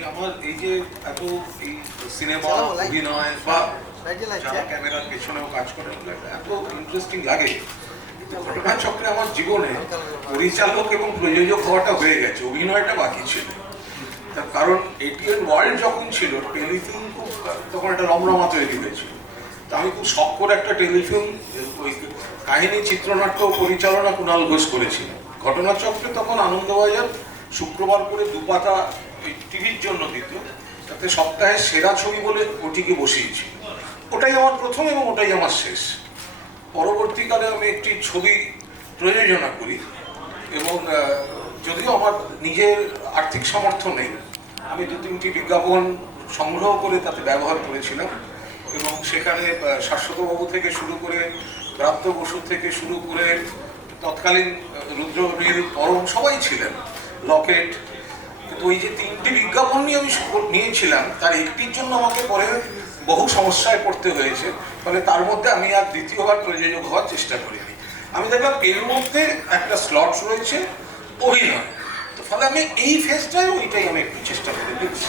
যে আমার এই যে এত এই সিনেমা অভিনয় বা যারা ক্যামেরার পেছনেও কাজ করে এত ইন্টারেস্টিং লাগে, ঘটনাচক্রে আমার জীবনে পরিচালক এবং প্রযোজক হওয়াটা হয়ে গেছে, অভিনয়টা বাকি ছিল। তার কারণ এটিএন ওয়ার্ল্ড যখন ছিল, টেলিফিল্ম খুব তখন একটা রমরমা তৈরি হয়েছিল। তো আমি খুব শখ করে একটা টেলিফিল্ম ওই কাহিনী চিত্রনাট্য পরিচালনা কুণাল ঘোষ করেছিলাম। ঘটনাচক্রে তখন আনন্দবাজার শুক্রবার করে দুপাতা ওই টিভির জন্য দিত, তাতে সপ্তাহে সেরা ছবি বলে ওটিকে বসিয়েছিল। ওটাই আমার প্রথম এবং ওটাই আমার শেষ। পরবর্তীকালে আমি একটি ছবি প্রযোজনা করি এবং যদিও আমার নিজের আর্থিক সামর্থ্য নেই, আমি 2-3টি বিজ্ঞাপন সংগ্রহ করে তাতে ব্যবহার করেছিলাম এবং সেখানে শাশ্বতবাবু থেকে শুরু করে প্রাপ্ত বসু থেকে শুরু করে তৎকালীন রুদ্রনীল পরম সবাই ছিলেন, লকেট। কিন্তু ওই যে 3টি বিজ্ঞাপন নিয়ে আমি নিয়েছিলাম, তার একটির জন্য আমাকে পরে বহু সমস্যায় পড়তে হয়েছে। ফলে তার মধ্যে আমি আর দ্বিতীয়বার প্রযোজক হওয়ার চেষ্টা করিনি। আমি দেখলাম এর মধ্যে একটা স্লট রয়েছে অভিনয়, তো ফলে আমি এই ফেজটায় ওইটাই আমি একটু চেষ্টা করে দেখছি।